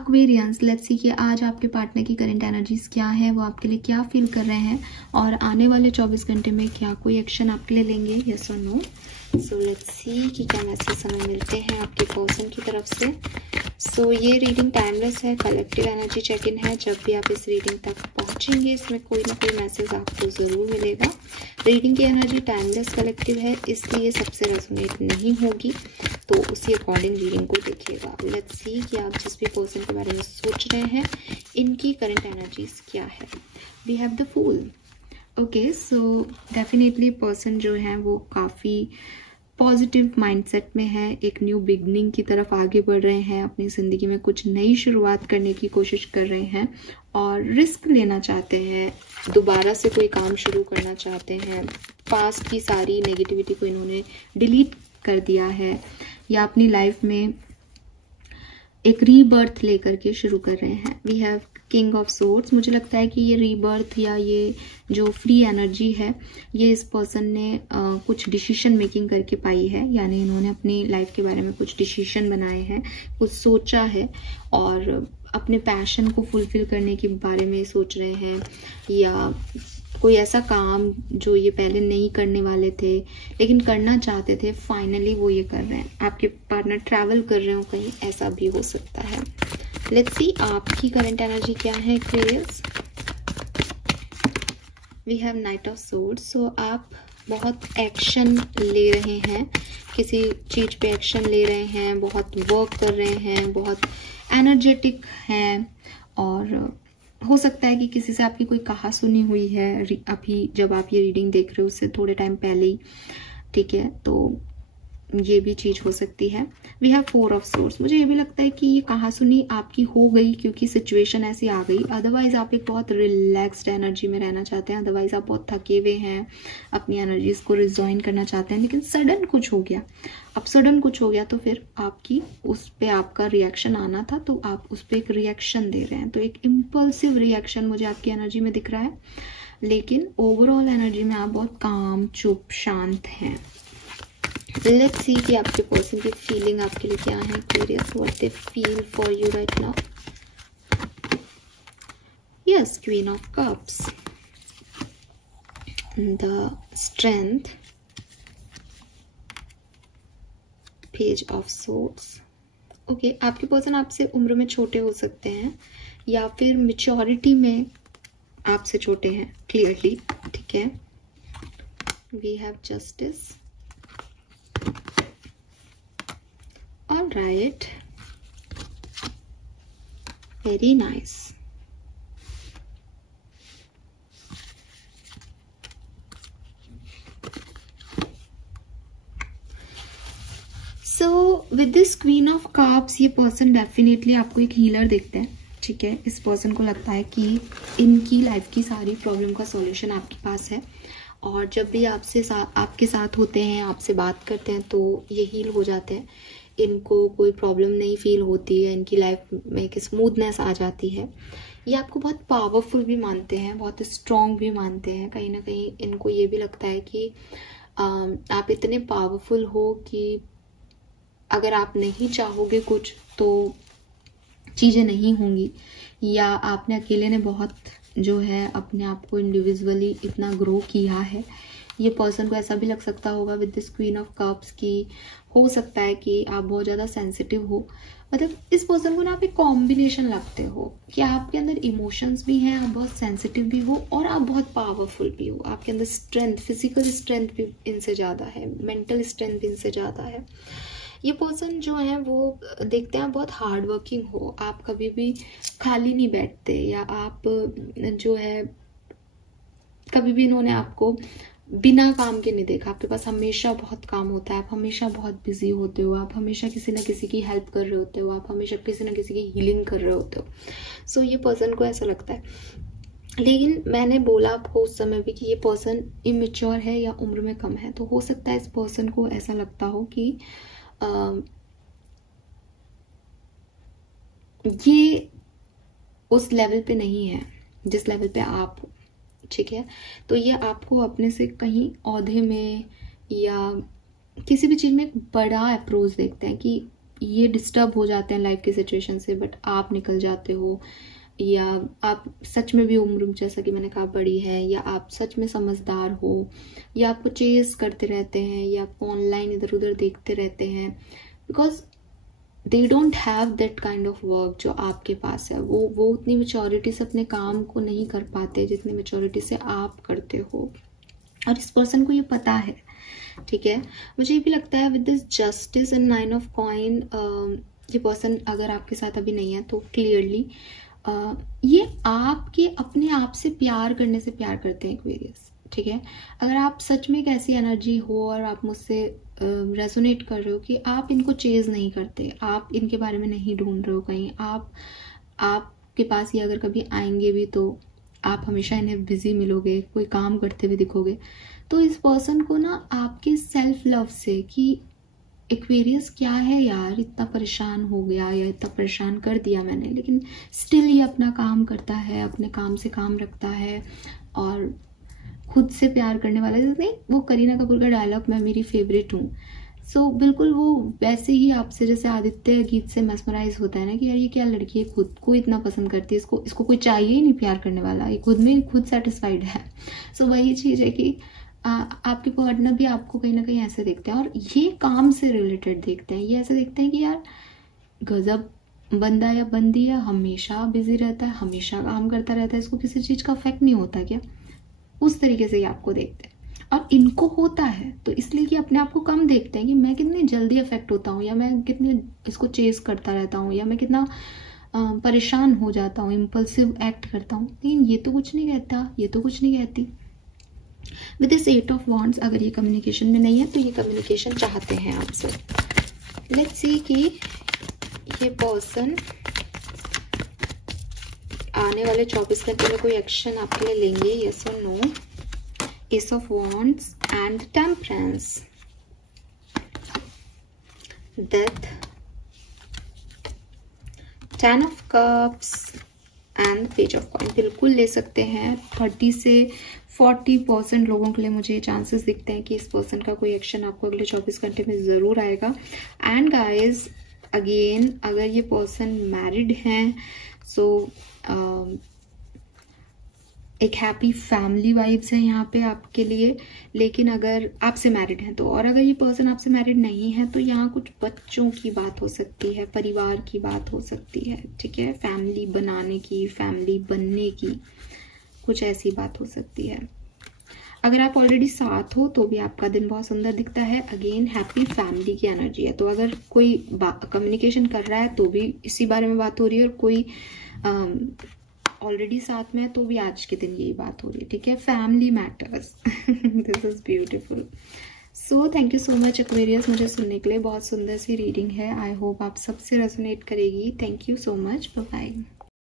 Aquarians, let's see कि आज आपके पार्टनर की करंट एनर्जीज क्या है, वो आपके लिए क्या फील कर रहे हैं और आने वाले 24 घंटे में क्या कोई एक्शन आपके लिए लेंगे, यस और नो। सो लेट्स सी कि क्या मैसेज हमें मिलते हैं आपके पर्सन की तरफ से। सो ये रीडिंग टाइमलेस है, कलेक्टिव एनर्जी चेक इन है। जब भी आप इस रीडिंग तक पहुंचेंगे इसमें कोई ना कोई मैसेज आपको ज़रूर मिलेगा। रीडिंग की एनर्जी टाइमलेस कलेक्टिव है, इसलिए सबसे रेजोनेट नहीं होगी, तो उसी अकॉर्डिंग रीडिंग को देखिएगा। लेट्स सी कि आप जिस भी पर्सन के बारे में सोच रहे हैं इनकी करंट एनर्जीज क्या है। We have the fool. Okay, so definitely person जो है वो काफ़ी पॉजिटिव माइंडसेट में है, एक न्यू बिगनिंग की तरफ आगे बढ़ रहे हैं, अपनी ज़िंदगी में कुछ नई शुरुआत करने की कोशिश कर रहे हैं और रिस्क लेना चाहते हैं, दोबारा से कोई काम शुरू करना चाहते हैं। पास्ट की सारी नेगेटिविटी को इन्होंने डिलीट कर दिया है या अपनी लाइफ में एक रीबर्थ लेकर के शुरू कर रहे हैं। We have king of swords. मुझे लगता है कि ये रीबर्थ या ये जो फ्री एनर्जी है ये इस पर्सन ने कुछ डिसीजन मेकिंग करके पाई है, यानी इन्होंने अपनी लाइफ के बारे में कुछ डिसीजन बनाए हैं, कुछ सोचा है और अपने पैशन को फुलफिल करने के बारे में सोच रहे हैं, या कोई ऐसा काम जो ये पहले नहीं करने वाले थे लेकिन करना चाहते थे, फाइनली वो ये कर रहे हैं। आपके पार्टनर ट्रैवल कर रहे हो कहीं, ऐसा भी हो सकता है। लेट्स सी आपकी करंट एनर्जी क्या है Aquarius. We have knight of swords. So आप बहुत एक्शन ले रहे हैं, किसी चीज पे एक्शन ले रहे हैं, बहुत वर्क कर रहे हैं, बहुत एनर्जेटिक हैं और हो सकता है कि किसी से आपकी कोई कहा सुनी हुई है अभी जब आप ये रीडिंग देख रहे हो उससे थोड़े टाइम पहले ही, ठीक है, तो ये भी चीज हो सकती है। We have four of swords. मुझे ये भी लगता है कि ये कहा सुनी आपकी हो गई क्योंकि सिचुएशन ऐसी आ गई, अदरवाइज आप एक बहुत रिलैक्स्ड एनर्जी में रहना चाहते हैं, अदरवाइज आप बहुत थके हुए हैं, अपनी एनर्जीज को रिजॉइन करना चाहते हैं, लेकिन सडन कुछ हो गया। अब सडन कुछ हो गया तो फिर आपकी उस पे आपका रिएक्शन आना था, तो आप उस पे एक रिएक्शन दे रहे हैं, तो एक इम्पल्सिव रिएक्शन मुझे आपकी एनर्जी में दिख रहा है, लेकिन ओवरऑल एनर्जी में आप बहुत काम, चुप, शांत हैं। लेट्स सी कि आपके पर्सन की फीलिंग आपके लिए क्या है curious, what they feel for you right now. Yes, queen of cups, the strength, page of swords. Okay, आपके पर्सन आपसे उम्र में छोटे हो सकते हैं या फिर मैच्योरिटी में आपसे छोटे हैं, क्लियरली, ठीक है। We have justice. All right, very nice. So with this Queen of Cups, ये पर्सन डेफिनेटली आपको एक हीलर देखते हैं, ठीक है। इस पर्सन को लगता है कि इनकी लाइफ की सारी प्रॉब्लम का सॉल्यूशन आपके पास है और जब भी आपके साथ होते हैं, आपसे बात करते हैं तो ये हील हो जाते हैं, इनको कोई प्रॉब्लम नहीं फील होती है, इनकी लाइफ में एक स्मूथनेस आ जाती है। ये आपको बहुत पावरफुल भी मानते हैं, बहुत स्ट्रॉन्ग भी मानते हैं। कहीं ना कहीं इनको ये भी लगता है कि आप इतने पावरफुल हो कि अगर आप नहीं चाहोगे कुछ तो चीज़ें नहीं होंगी, या आपने अकेले ने बहुत जो है अपने आप को इंडिविजुअली इतना ग्रो किया है। ये पर्सन को ऐसा भी लग सकता होगा with this queen of cups की हो सकता है कि आप बहुत ज़्यादा सेंसिटिव हो, मतलब इस पर्सन को ना आप एक कॉम्बिनेशन लगते हो कि आपके अंदर इमोशंस भी हैं, आप बहुत सेंसिटिव भी हो और आप बहुत पावरफुल भी हो। आपके अंदर स्ट्रेंथ, फिजिकल स्ट्रेंथ भी इनसे ज़्यादा है, मेंटल स्ट्रेंथ भी इनसे ज़्यादा है। ये पर्सन जो है वो देखते हैं आप बहुत हार्ड वर्किंग हो, आप कभी भी खाली नहीं बैठते, या आप जो है कभी भी इन्होंने आपको बिना काम के नहीं देखा, आपके पास हमेशा बहुत काम होता है, आप हमेशा बहुत बिजी होते हो, आप हमेशा किसी ना किसी की हेल्प कर रहे होते हो, आप हमेशा किसी ना किसी की हीलिंग कर रहे होते हो। सो ये पर्सन को ऐसा लगता है, लेकिन मैंने बोला आपको उस समय भी कि ये पर्सन इमेच्योर है या उम्र में कम है, तो हो सकता है इस पर्सन को ऐसा लगता हो कि ये उस लेवल पे नहीं है जिस लेवल पे आप हो, ठीक है। तो ये आपको अपने से कहीं औहदे में या किसी भी चीज़ में एक बड़ा अप्रोच देखते हैं कि ये डिस्टर्ब हो जाते हैं लाइफ की सिचुएशन से, बट आप निकल जाते हो, या आप सच में भी उम्र जैसा कि मैंने कहा बड़ी है, या आप सच में समझदार हो, या आपको चेस करते रहते हैं, या आपको ऑनलाइन इधर उधर देखते रहते हैं, because they don't have that kind of work जो आपके पास है। वो उतनी मैच्योरिटी से अपने काम को नहीं कर पाते जितनी मैच्योरिटी से आप करते हो, और इस पर्सन को ये पता है, ठीक है। मुझे ये भी लगता है with this justice and 9 of coin, ये पर्सन अगर आपके साथ अभी नहीं है तो क्लियरली ये आपके अपने आप से प्यार करने से प्यार करते हैं एक्वेरियस, ठीक है। अगर आप सच में एक ऐसी एनर्जी हो और आप मुझसे रेजोनेट कर रहे हो कि आप इनको चेज नहीं करते, आप इनके बारे में नहीं ढूंढ रहे हो कहीं, आपके पास ये अगर कभी आएंगे भी तो आप हमेशा इन्हें बिजी मिलोगे, कोई काम करते हुए दिखोगे, तो इस पर्सन को ना आपके सेल्फ लव से कि एक्वेरियस क्या है यार, इतना परेशान हो गया या इतना परेशान कर दिया मैंने, लेकिन स्टिल ये अपना काम करता है, अपने काम से काम रखता है, और खुद से प्यार करने वाला, जैसे नहीं वो करीना कपूर का डायलॉग मैं मेरी फेवरेट हूँ, सो बिल्कुल वो वैसे ही आपसे जैसे आदित्य गीत से मेस्मराइज होता है ना कि यार ये क्या लड़की है, खुद को इतना पसंद करती है, इसको कोई चाहिए ही नहीं प्यार करने वाला, ये खुद में खुद सेटिस्फाइड है। सो वही चीज़ है कि आपके पार्टनर भी आपको कहीं ना कहीं ऐसे देखते हैं, और ये काम से रिलेटेड देखते हैं, ये ऐसे देखते हैं कि यार गजब बंदा या बंदी है, हमेशा बिजी रहता है, हमेशा काम करता रहता है, इसको किसी चीज़ का इफेक्ट नहीं होता क्या, उस तरीके से ये आपको देखते हैं। और इनको होता है तो इसलिए कि अपने आप को कम देखते हैं कि मैं कितनी जल्दी अफेक्ट होता हूँ, या मैं कितने इसको चेस करता रहता हूँ, या मैं कितना परेशान हो जाता हूँ, इम्पल्सिव एक्ट करता हूँ, लेकिन ये तो कुछ नहीं कहता, ये तो कुछ नहीं कहती। विद दिस 8 ऑफ वॉन्ड्स, अगर ये कम्युनिकेशन में नहीं है तो ये कम्युनिकेशन चाहते हैं आपसे। लेट्स सी कि ये पर्सन आने वाले 24 घंटे में कोई एक्शन आपके लिए लेंगे, यस और no. Ace of wands and temperance, death, 10 of cups and page of coin. बिल्कुल ले सकते हैं। 30 से 40% लोगों के लिए मुझे चांसेस दिखते हैं कि इस पर्सन का कोई एक्शन आपको अगले 24 घंटे में ज़रूर आएगा। एंड गाइज अगेन, अगर ये पर्सन मैरिड हैं सो एक हैप्पी फैमिली वाइब्स है यहाँ पे आपके लिए, लेकिन अगर आपसे मैरिड हैं तो, और अगर ये पर्सन आपसे मैरिड नहीं है तो यहाँ कुछ बच्चों की बात हो सकती है, परिवार की बात हो सकती है, ठीक है, फैमिली बनाने की, फैमिली बनने की, कुछ ऐसी बात हो सकती है। अगर आप ऑलरेडी साथ हो तो भी आपका दिन बहुत सुंदर दिखता है। अगेन हैप्पी फैमिली की एनर्जी है, तो अगर कोई कम्युनिकेशन कर रहा है तो भी इसी बारे में बात हो रही है, और कोई ऑलरेडी साथ में है तो भी आज के दिन यही बात हो रही है, ठीक है। Family matters, this is beautiful. So thank you so much Aquarius मुझे सुनने के लिए। बहुत सुंदर सी रीडिंग है, आई होप आप सबसे रेजोनेट करेगी। Thank you so much, bye bye.